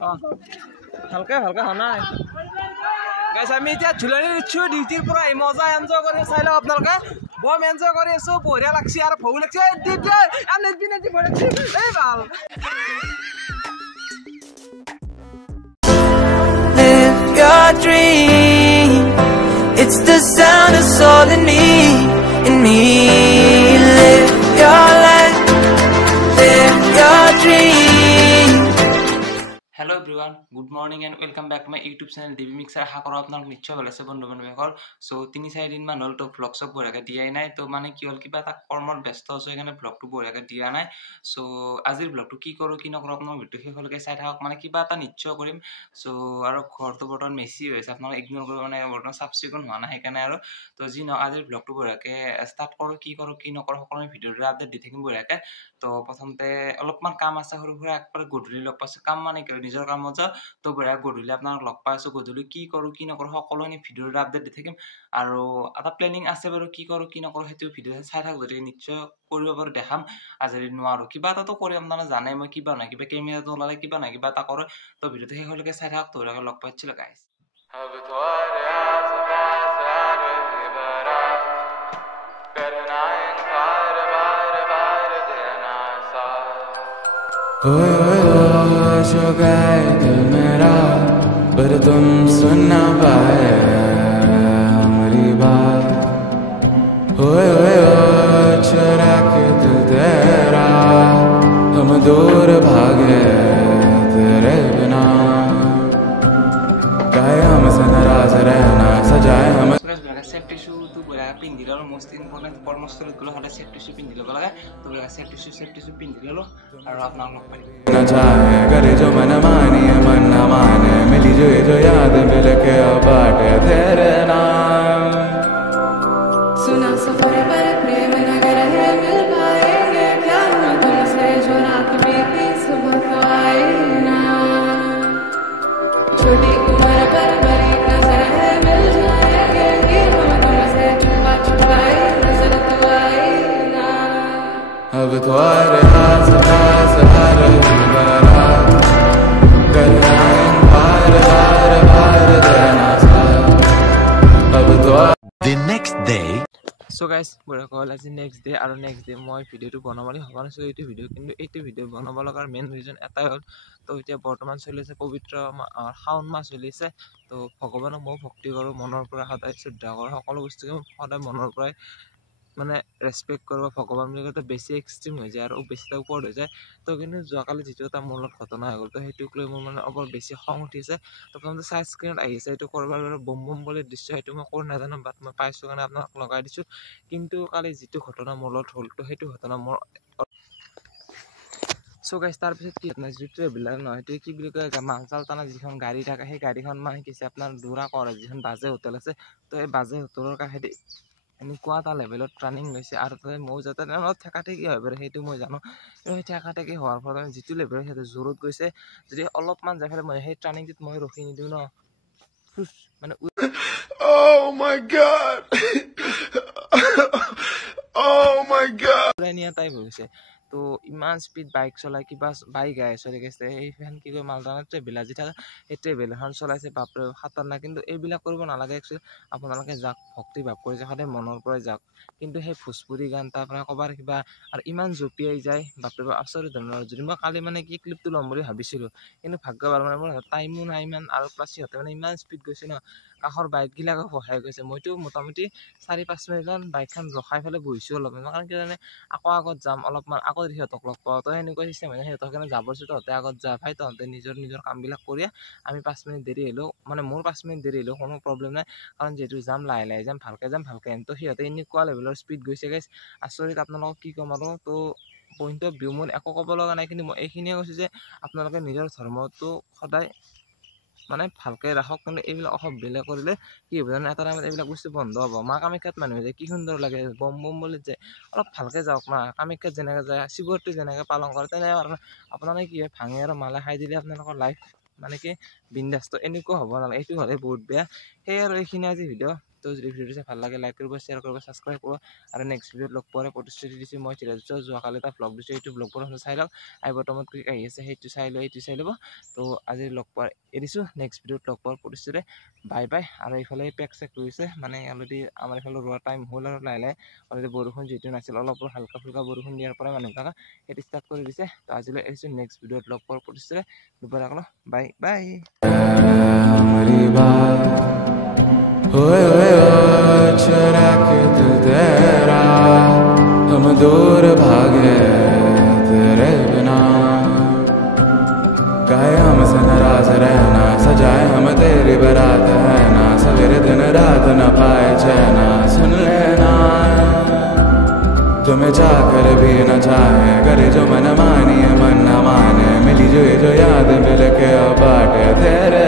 ভালকে হোৱা নাই গাইছ আমি এতিয়া ঝুলনি দিছোঁ ডিউটিৰ পৰা মজা এনজয় কৰি চাই লওক আপোনালোকে বম এনজয় কৰি আছো বঢ়িয়া লাগছে আৰু ভৌ লাগছে এই ভাল Live your dream. It's the sound of soul in me. Live your life. Live your dream. Hello everyone, good morning and welcome back to my YouTube channel DB Mixer. আশা কৰো আপোনালোক নিশ্চয় ভালে আছে বন্ধু বান্ধৱীসকল সো 3-4 দিন মান হল তো ব্লগ সব বঢ়াকে দিয়াই নাই তো মানে কি হল কিবা এটা কৰ্মত ব্যস্ত আছো এখানে ব্লগটো বঢ়াকে দিয়া নাই সো আজিৰ ব্লগটো কি কৰো কি নকৰো আপোনালোক ভিডিও শেষলৈকে চাই থাকক মানে কিবা এটা নিশ্চয় কৰিম সো আৰু ঘৰটো বৰ্তমান মেছি হৈছে আপোনালোক ইগনোৰ কৰিব মানে বৰ্তমান সাবচিকুন হোৱা নাই সেইকাৰণে আৰু তো যি ন আজিৰ ব্লগটো বঢ়াকে ষ্টাৰ্ট কৰো কি নকৰো সকলো ভিডিওৰ আপডেট দি থাকিম বঢ়াকে তো প্ৰথমতে অলপমান কাম আছে সৰু সুৰা একবাৰ গধূলি লগ পাইছো কাম মানে কি নিজৰ কামত যা তো বঢ়িয়া গধূলি আপোনাক লগ পাইছো গধূলি কি কৰো কি নকৰো সকলো ভিডিওৰ আপডেট দি থাকিম আৰু এটা প্লেনিং আছে বাৰু কি কৰো কি নকৰো সেইটো ভিডিও চাই থাক যদি নিশ্চয় কৰিব পাৰো দেখাম আজি নোৱাৰো কিবা এটা তো কৰি আপোনাৰা জানে মই কিবা না কিবা কেমেৰাটো ওলালে কিবা না কিবা এটা কৰো তো ভিডিওটো শেষলৈকে চাই থাক তো লগ পাইছিল গাইস शोगा है दिल मेरा पर तुम सुन ना पाए हमारी बात ओए चुरा के दिल तेरा हम दूर भागे तेरे बिना चाहे हमसे नाराज रहना सजाए हम सेफ्टी शू तो बड़ा पिन दिला लो मोस्ट इंपोर्टेंट কর্মস্থল গুলো হলে সেফটি শু পিন দিলো লাগে তো সেফটি শু পিন দিলো আর আপনারা লগ পাই ना चाहे करे जो मन माने मन ना माने मिली जो याद मिल के बाटे तेरे नाम सुना सफर पर प्रेम नगर है मिल पाएंगे क्या ना तुमसे जो रात बीती सुबह को आए ना छोटी उम्र पर बड़ी नजर है मिल जाएंगे कि हम तुमसे छुपाए नजर तो आए ना अब तो आ रहा हर दीवारा कर बार देना सा अब तो The next day so guys বড় কল আজি নেক্সট ডে আৰু নেক্সট ডে মই ভিডিওটো বনাবলৈ হ'ব নাছিল এইটো ভিডিও কিন্তু এইটো ভিডিও বনাব লগাৰ মেইন ৰিজন এটাই হ'ল তো এতিয়া বৰ্তমান চলি আছে পবিত্ৰ শাওন মাহ চলি আছে তো ভগৱানক মই ভক্তি কৰোঁ মনৰ পৰা সদায় শ্ৰদ্ধা কৰোঁ সকলো বস্তুকে সদায় মনৰ পৰাই মানে ৰেসপেক্ট কৰিব ভগৱান বুলি কওঁতে বেছি এক্সট্ৰিম হৈ যায় আৰু বেছি ওপৰত হৈ যায় তো কিন্তু যোৱাকালি যিটো এটা মোৰ লগত ঘটনা হৈ গ'ল তো সেইটোক লৈ মোৰ মানে অবৰ বেছি খং উঠিছে তো প্ৰথমতে চাই স্ক্ৰীনত আহিছে এইটো কৰবাৰ বাবে বম বুলি দৃশ্য সেইটো মই কৰি নাজানো বাট মই পাইছোঁ কাৰণে আপোনাক লগাই দিছোঁ কিন্তু কালি যিটো ঘটনা মোৰ লগত হ'ল তো সেইটো ঘটনা মোৰ সো গাইস তাৰপিছত কি আপোনাৰ যিটো ট্ৰেভেলাৰ নহয় সেইটো কি বুলি কয় মালচাল টানা যিখন গাড়ী থাকে সেই গাড়ীখন মানে কিছে আপোনাৰ দূৰা কৰে যিখন বাজে হোটেল আছে তো এই বাজে হোটেলৰ কাষেদি এনেকুৱা এটা লেভেলত ৰানিং লৈছে আৰু তাতে মই যাতে ঠেকাঠেকি হয় বাৰু সেইটো মই জানো কিন্তু সেই ঠেকাঠেকি হোৱাৰ ফলত যিটো লেভেলত সিহঁতে জোৰত গৈছে যদি অলপমান যাই পেলাই মই সেই টাৰ্ণিংটোত মই ৰখি নিদিওঁ ন মানে Oh my god Oh my god উৰাই নিয়া টাইপ হৈ গৈছে তো ইমান স্পীড বাইক চলাই কিবা বাইক আহে চলি গৈছে সেইখন কি কয় মালটানা ট্ৰেভেলাৰ যি থাকে সেই ট্ৰেভেলাৰখন চলাইছে বাপৰে খাতাৰনাক কিন্তু এইবিলাক কৰিব নালাগে একচুৱেলি আপোনালোকে যাক ভক্তি ভাৱ কৰিছে সদায় মনৰ পৰাই যাওক কিন্তু সেই ভোজপুৰী গান তাৰ পৰা ক'বাৰ কিবা আৰু ইমান জঁপিয়াই যায় বাপৰে আচৰিত ধৰণৰ যদি মই কালি মানে কি ক্লিপটো ল'ম বুলি ভাবিছিলোঁ কিন্তু ভাগ্যবান মানে মোৰ টাইমো নাই ইমান আৰু প্লাছ সিহঁতে মানে ইমান স্পীড গৈছে ন কাষৰ বাইকবিলাকো বহাই গৈছে মইতো মোটামুটি 4-5 মিনিটমান বাইকখন ৰখাই পেলাই বহিছোঁ অলপমান কাৰণ কি জানে আকৌ আগত যাম অলপমান আগত সিহঁতক লগ পাওঁ তো সেনেকুৱা চিষ্টেম হয় সিহঁতক কাৰণে যাবছো তহঁতে আগত যা ভাই তহঁতে নিজৰ কামবিলাক কৰি আমি 5 মিনিট দেৰি আহিলেও মানে মোৰ 5 মিনিট দেৰি আহিলেও কোনো প্ৰব্লেম নাই কাৰণ যিহেতু যাম লাহে যাম ভালকৈ তো সিহঁতে এনেকুৱা লেভেলৰ স্পীড গৈছে গাইছ আচৰিত আপোনালোকক কি ক'ম আৰু তো পইণ্ট অফ ভিউ মোৰ একো ক'ব লগা নাই কিন্তু মই এইখিনিয়ে কৈছোঁ যে আপোনালোকে নিজৰ ধৰ্মটো সদায় মানে ভালকৈ ৰাখক কিন্তু এইবিলাক অসভ্যালি কৰিলে কি হ'ব জানে এটা টাইমত এইবিলাক বস্তু বন্ধ হ'ব মা কামাখ্যাত মানুহে যায় কি সুন্দৰ লাগে বম বুলি যায় অলপ ভালকৈ যাওক না কামাখ্যাত যেনেকৈ যায় শিৱৰাত্ৰি যেনেকৈ পালন কৰে তেনেকৈ আপোনালোকে কি হয় ভাঙে আৰু মালে খাই দিলে আপোনালোকৰ লাইফ মানে কি বিন্দাস্ত এনেকুৱা হ'ব নালাগে এইটো হ'লে বহুত বেয়া সেয়ে আৰু এইখিনি আজি ভিডিঅ' তো তো যদি ভিডিওটো চাই ভাল লাগে লাইক কৰিব শ্বেয়াৰ কৰিব ছাবস্ক্ৰাইব কৰিব আৰু নেক্সট ভিডিঅ'ত লগ পোৱাৰ প্ৰতিশ্ৰুতি দিছোঁ মই চিৰাজৰ যোৱাকালি এটা ব্লগ দিছোঁ এইটো ব্লগবোৰ চাই লওক আই বটমত ক্লিক আহি আছে সেইটো চাই ল'ব তো আজি লগ পোৱাৰ এৰিছোঁ নেক্সট ভিডিঅ'ত লগ পোৱাৰ প্ৰতিশ্ৰুতি বাই বাই আৰু এইফালে পেক চেক কৰিছে মানে অলৰেডি আমাৰ এইফালে ৰোৱা টাইম হ'ল আৰু লাহে লাহে অলৰেডি বৰষুণ যিটো নাছিল অলপ হালকা ফুলকা বৰষুণ দিয়াৰ পৰা মানুহবিলাকে সেইটো ষ্টাৰ্ট কৰি দিছে তো আজিলৈ এৰিছোঁ নেক্সট ভিডিঅ'ত লগ পোৱাৰ প্ৰতিশ্ৰুতি দুপৰীয়া ক'লো বাই বাই हमारी बात होए चुरा के दिल तेरा हम दूर भागे तेरे बिना कहे हमसे नाराज रहना सजाए हम तेरी बारात है ना सवेरे दिन रात न पाए चैना सुन लेना तुम्हें चाहकर भी न चाहे करे जो मन मानिए मन न माने मिली जो याद मिल के बाटे तेरे